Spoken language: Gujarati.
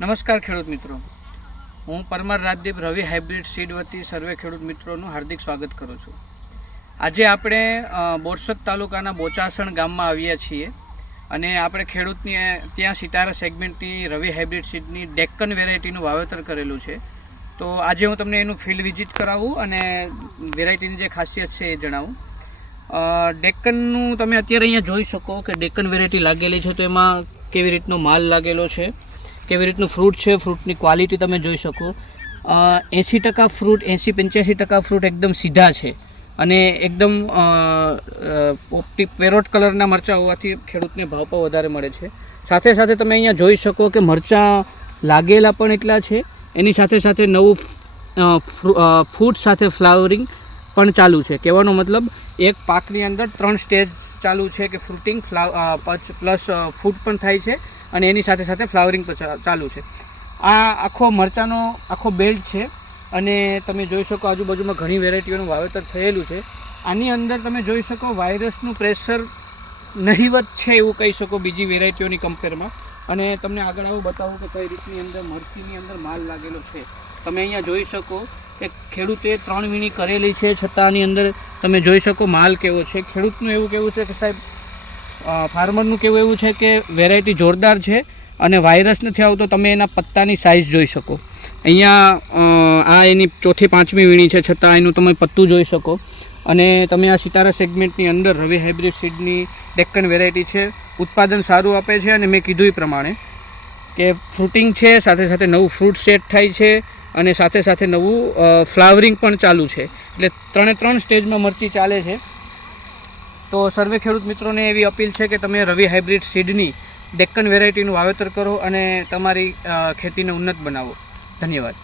નમસ્કાર ખેડૂત મિત્રો, હું પરમાર રાજદીપ રવિ હાઇબ્રિડ સીડ વતી સર્વે ખેડૂત મિત્રોનું હાર્દિક સ્વાગત કરું છું. આજે આપણે બોરસદ તાલુકાના બોચાસણ ગામમાં આવ્યા છીએ અને આપણે ખેડૂતની ત્યાં સિતારા સેગમેન્ટની રવિ હાઇબ્રિડ સીડની ડેક્કન વેરાયટીનું વાવેતર કરેલું છે. તો આજે હું તમને એનું ફિલ્ડ વિઝિટ કરાવું અને વેરાયટીની જે ખાસિયત છે એ જણાવું. ડેક્કનનું તમે અત્યારે અહીંયા જોઈ શકો કે ડેક્કન વેરાયટી લાગેલી છે, તો એમાં કેવી રીતનો માલ લાગેલો છે, કેવી રીતનું ફ્રૂટ છે, ફ્રૂટની ક્વોલિટી તમે જોઈ શકો. 80% ફ્રૂટ, 80-85% ફ્રૂટ એકદમ સીધા છે અને એકદમ પેરોટ કલરના મરચાં હોવાથી ખેડૂતને ભાવ પણ વધારે મળે છે. સાથે સાથે તમે અહીંયા જોઈ શકો કે મરચાં લાગેલા પણ એટલા છે, એની સાથે સાથે નવું ફૂટ સાથે ફ્લાવરિંગ પણ ચાલુ છે. કહેવાનો મતલબ એક પાકની અંદર 3 સ્ટેજ ચાલુ છે કે ફ્રૂટિંગ પ્લસ ફૂટ પણ થાય છે અને એની સાથે સાથે ફ્લાવરિંગ પણ ચાલુ છે. આ આખો મરચાંનો આખો બેલ્ટ છે અને તમે જોઈ શકો આજુબાજુમાં ઘણી વેરાયટીઓનું વાવેતર થયેલું છે. આની અંદર તમે જોઈ શકો વાયરસનું પ્રેશર નહિવત છે એવું કહી શકો બીજી વેરાયટીઓની કમ્પેરમાં. અને તમને આગળ આવું બતાવું કે કઈ રીતની અંદર મરચીની અંદર માલ લાગેલો છે. તમે અહીંયા જોઈ શકો કે ખેડૂતે 3 વીણી કરેલી છે, છતાં આની અંદર તમે જોઈ શકો માલ કેવો છે. ખેડૂતનું એવું કહેવું છે કે સાહેબ, ફાર્મરનું કહેવું એવું છે કે વેરાયટી જોરદાર છે અને વાયરસ નથી આવતો. તમે એના પત્તાની સાઇઝ જોઈ શકો. અહીંયા આ એની 4થી 5મી વીણી છે, છતાં એનું તમે પત્તું જોઈ શકો. અને તમે આ સિતારા સેગમેન્ટની અંદર રવિ હાઇબ્રિડ સીડની ડેક્કન વેરાયટી છે, ઉત્પાદન સારું આપે છે અને મેં કીધું એ પ્રમાણે કે ફ્રૂટિંગ છે, સાથે સાથે નવું ફ્રૂટ સેટ થાય છે અને સાથે સાથે નવું ફ્લાવરિંગ પણ ચાલુ છે. એટલે 3 સ્ટેજમાં મરચી ચાલે છે. તો સર્વે ખેડૂત મિત્રોને એવી અપીલ છે કે તમે રવિ હાઇબ્રિડ સીડની ડેક્કન વેરાયટીનું વાવેતર કરો અને તમારી ખેતીને ઉન્નત બનાવો. ધન્યવાદ.